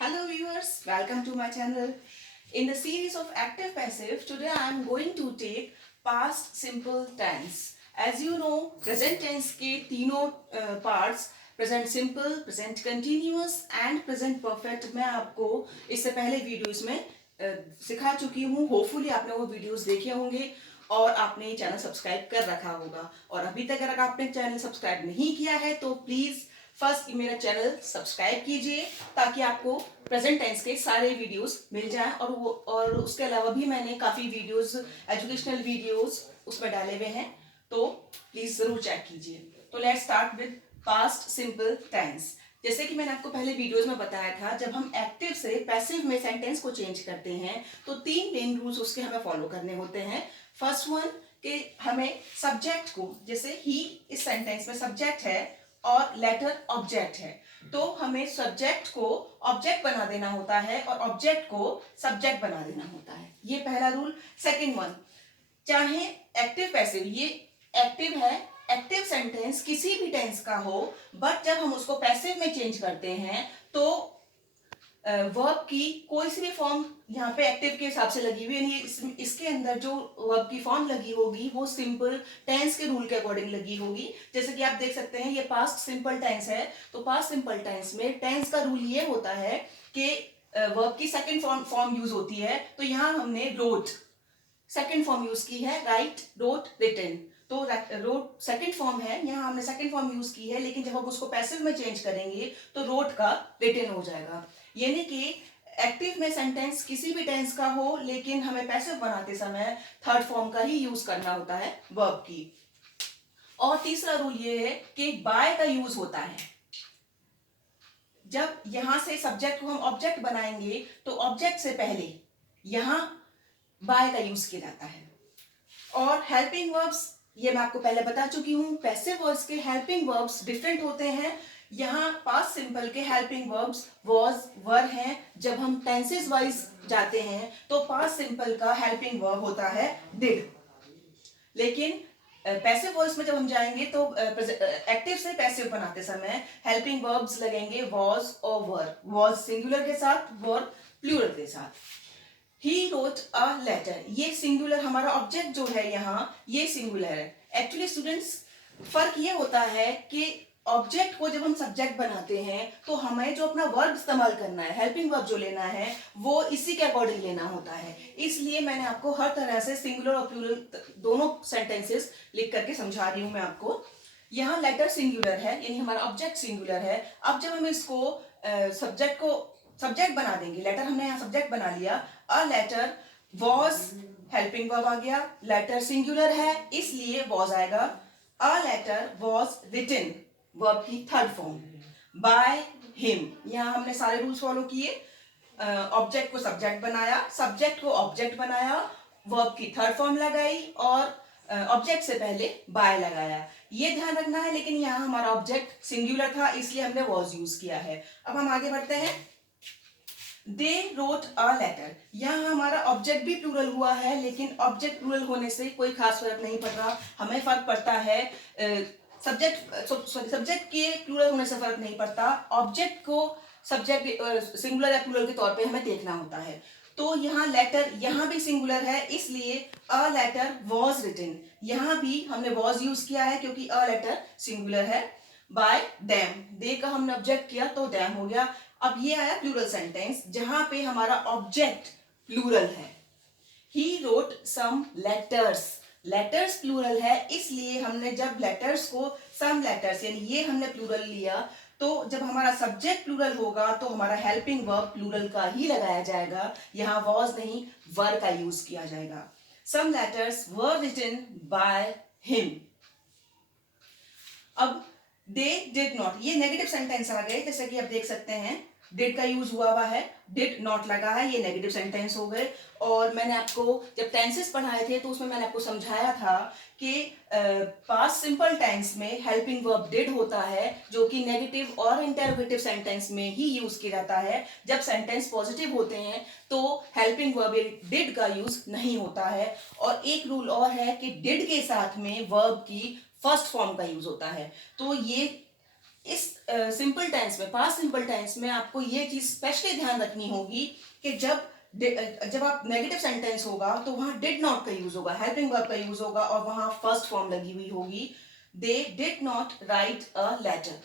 Hello viewers, welcome to my channel. In the series of active passive, today I am going to take past simple tense. As you know, present tense के तीनों parts present simple, present continuous and present perfect मैं आपको इससे पहले videos में सिखा चुकी हूँ. होपफुली आपने वो वीडियोस देखे होंगे और आपने चैनल सब्सक्राइब कर रखा होगा. और अभी तक अगर आपने चैनल सब्सक्राइब नहीं किया है तो प्लीज फर्स्ट मेरा चैनल सब्सक्राइब कीजिए ताकि आपको प्रेजेंट टेंस के सारे वीडियोस मिल जाएं. और उसके अलावा भी मैंने काफ़ी वीडियोस एजुकेशनल वीडियोस उसमें डाले हुए हैं, तो प्लीज़ ज़रूर चेक कीजिए. तो let's start with past simple tense. जैसे कि मैंने आपको पहले वीडियोस में बताया था, जब हम एक्टिव से पैसिव में सेंटेंस को चेंज करते हैं तो तीन मेन रूल्स उसके हमें फॉलो करने होते हैं. फर्स्ट वन कि हमें सब्जेक्ट को, जैसे ही इस सेंटेंस में सब्जेक्ट है और लेटर ऑब्जेक्ट है, तो हमें सब्जेक्ट को ऑब्जेक्ट बना देना होता है और ऑब्जेक्ट को सब्जेक्ट बना देना होता है. ये पहला रूल. सेकंड वन, चाहे एक्टिव पैसिव, ये एक्टिव है, एक्टिव सेंटेंस किसी भी टेंस का हो, बट जब हम उसको पैसिव में चेंज करते हैं तो वर्ब की कोई सी भी फॉर्म यहाँ पे एक्टिव के हिसाब से लगी हुई है, यानी इसके अंदर जो वर्ब की फॉर्म लगी होगी वो सिंपल टेंस के रूल के अकॉर्डिंग लगी होगी. जैसे कि आप देख सकते हैं ये पास्ट सिंपल टेंस है, तो पास्ट सिंपल टेंस में टेंस का रूल ये होता है कि वर्ब की सेकंड फॉर्म यूज होती है. तो यहाँ हमने रोट सेकंड फॉर्म यूज की है, राइट, रोट, रिटन. तो रोट सेकंड फॉर्म है, यहाँ हमने सेकंड फॉर्म यूज की है, लेकिन जब हम उसको पैसिव में चेंज करेंगे तो रोट का रिटन हो जाएगा. यानी कि एक्टिव में सेंटेंस किसी भी टेंस का हो, लेकिन हमें पैसिव बनाते समय थर्ड फॉर्म का ही यूज करना होता है वर्ब की. और तीसरा रूल ये है कि बाय का यूज होता है. जब यहां से सब्जेक्ट को हम ऑब्जेक्ट बनाएंगे तो ऑब्जेक्ट से पहले यहां बाय का यूज किया जाता है. और हेल्पिंग वर्ब्स, ये मैं आपको पहले बता चुकी हूं, पैसिव वर्ब्स के हेल्पिंग वर्ब्स डिफरेंट होते हैं. यहाँ पास्ट सिंपल के हेल्पिंग वर्ब्स वॉज, वर हैं. जब हम टेंसेस वाइज जाते हैं तो पास्ट सिंपल का हेल्पिंग वर्ब होता है डिड. लेकिन पैसिव वर्ब्स में जब हम जाएंगे तो एक्टिव से पैसिव बनाते समय हेल्पिंग वर्ब्स लगेंगे वॉज और वर. वॉज सिंगुलर के साथ, वर प्लूरल के साथ. ही रोट अ लेटर, ये सिंगुलर, हमारा ऑब्जेक्ट जो है यहाँ ये सिंगुलर है. एक्चुअली स्टूडेंट्स फर्क ये होता है कि ऑब्जेक्ट को जब हम सब्जेक्ट बनाते हैं तो हमें जो अपना वर्ब इस्तेमाल करना है, हेल्पिंग वर्ब जो लेना है, वो इसी के अकॉर्डिंग लेना होता है. इसलिए मैंने आपको हर तरह से सिंगुलर और प्लूरल दोनों सेंटेंसेस लिख करके समझा रही हूं मैं आपको. यहाँ लेटर सिंगुलर है, यानी हमारा ऑब्जेक्ट सिंगुलर है. अब जब हम इसको सब्जेक्ट को सब्जेक्ट बना देंगे, लेटर हमने यहाँ सब्जेक्ट बना लिया, a letter was helping verb आ गया, लेटर सिंगुलर है इसलिए वॉज आएगा. A letter was written, verb की थर्ड फॉर्म, बाय हिम. यहाँ हमने सारे रूल्स फॉलो किए. ऑब्जेक्ट को सब्जेक्ट बनाया, सब्जेक्ट को ऑब्जेक्ट बनाया, वर्ब की थर्ड फॉर्म लगाई और ऑब्जेक्ट से पहले बाय लगाया. ये ध्यान रखना है. लेकिन यहाँ हमारा ऑब्जेक्ट सिंगुलर था इसलिए हमने वॉज यूज किया है. अब हम आगे बढ़ते हैं. दे रोट अ लेटर, यहाँ हमारा ऑब्जेक्ट भी प्लूरल हुआ है, लेकिन ऑब्जेक्ट प्लूरल होने से कोई खास फर्क नहीं पड़ रहा. हमें फर्क पड़ता है सब्जेक्ट के प्लूरल होने से फर्क नहीं पड़ता, ऑब्जेक्ट को सब्जेक्ट सिंगुलर या प्लूरल के तौर पे हमें देखना होता है. तो यहाँ लेटर, यहाँ भी सिंगुलर है इसलिए अ लेटर वॉज रिटन. यहाँ भी हमने वॉज यूज किया है क्योंकि अ लेटर सिंगुलर है. बाय देम, दे का हमने ऑब्जेक्ट किया तो देम हो गया. अब ये आया प्लूरल सेंटेंस जहां पे हमारा ऑब्जेक्ट प्लूरल है. He wrote some letters, letters plural है इसलिए हमने जब लेटर्स को सम लेटर्स, यानी ये हमने प्लूरल लिया, तो जब हमारा सब्जेक्ट प्लूरल होगा तो हमारा हेल्पिंग वर्ब प्लूरल का ही लगाया जाएगा. यहाँ वॉज नहीं, वर का यूज किया जाएगा. Some letters were written by him. अब दे डिड नॉट, ये नेगेटिव सेंटेंस आ गए. जैसे कि आप देख सकते हैं डिड का यूज हुआ है, डिड नॉट लगा है, ये नेगेटिव सेंटेंस हो गए. और मैंने आपको जब टेंसेस पढ़ाए थे तो उसमें मैंने आपको समझाया था कि पास्ट सिंपल टेंस में हेल्पिंग वर्ब डिड होता है, जो कि नेगेटिव और इंटरोगेटिव सेंटेंस में ही यूज किया जाता है. जब सेंटेंस पॉजिटिव होते हैं तो हेल्पिंग वर्ब डिड का यूज नहीं होता है. और एक रूल और है कि डिड के साथ में वर्ब की फर्स्ट फॉर्म का यूज होता है. तो ये इस सिंपल टेंस में, पास्ट सिंपल टेंस में आपको ये चीज स्पेशली ध्यान रखनी होगी कि जब आप नेगेटिव सेंटेंस होगा तो वहां डिड नॉट का यूज होगा, हेल्पिंग वर्ब का यूज होगा और वहां फर्स्ट फॉर्म लगी हुई होगी, they did not write a letter.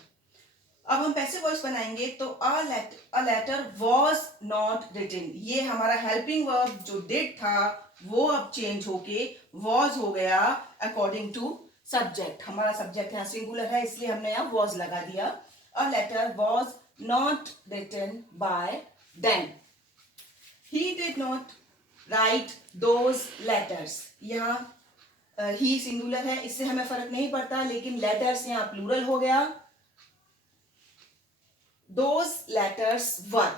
अब हम पैसिव वॉइस बनाएंगे तो a letter was not written, ये हमारा हेल्पिंग वर्ब जो डिड था वो अब चेंज होके वॉज हो गया अकॉर्डिंग टू सब्जेक्ट। हमारा सब्जेक्ट यहाँ सिंगुलर है इसलिए हमने यहाँ वॉज लगा दिया। A letter was not written by them, he did not write those letters. यहाँ ही सिंगुलर है इससे हमें फर्क नहीं पड़ता, लेकिन लेटर्स यहाँ प्लूरल हो गया। दोज लेटर्स वर,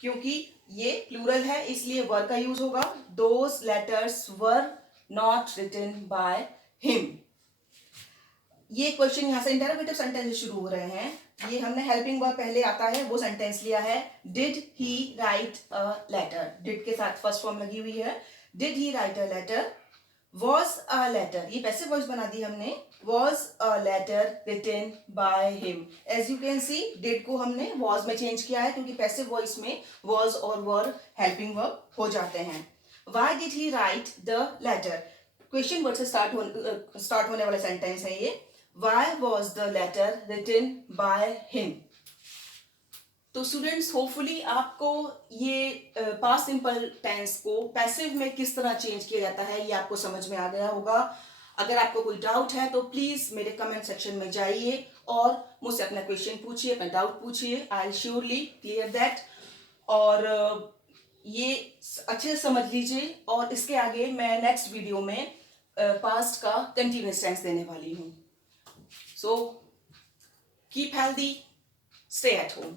क्योंकि ये प्लूरल है इसलिए वर का यूज होगा। Those letters were not written by him. ये क्वेश्चन यहाँ से इंटरोगेटिव सेंटेंस शुरू हो रहे हैं। ये हमने हेल्पिंग वर्ब पहले आता है वो सेंटेंस लिया है, did he write a letter, did के साथ फर्स्ट फॉर्म लगी हुई है। Did he write a letter, was a letter, ये पैसिव वॉइस बना दी हमने, was a letter written by him. As you can see did को हमने वॉज में चेंज किया है क्योंकि पैसिव वॉइस में वॉज और वर हेल्पिंग वर्ब हो जाते हैं। Why did he write the letter, question word से स्टार्ट होने वाला सेंटेंस है ये। Why was the letter written by him? तो स्टूडेंट्स होपफुली आपको ये पास्ट सिंपल टेंस को पैसिव में किस तरह चेंज किया जाता है ये आपको समझ में आ गया होगा। अगर आपको कोई डाउट है तो प्लीज मेरे कमेंट सेक्शन में जाइए और मुझसे अपना क्वेश्चन पूछिए, अपना डाउट पूछिए, I will surely clear that. और ये अच्छे से समझ लीजिए और इसके आगे मैं नेक्स्ट वीडियो में पास्ट का कंटिन्यूअस टेंस देने वाली हूँ। So keep healthy, stay at home.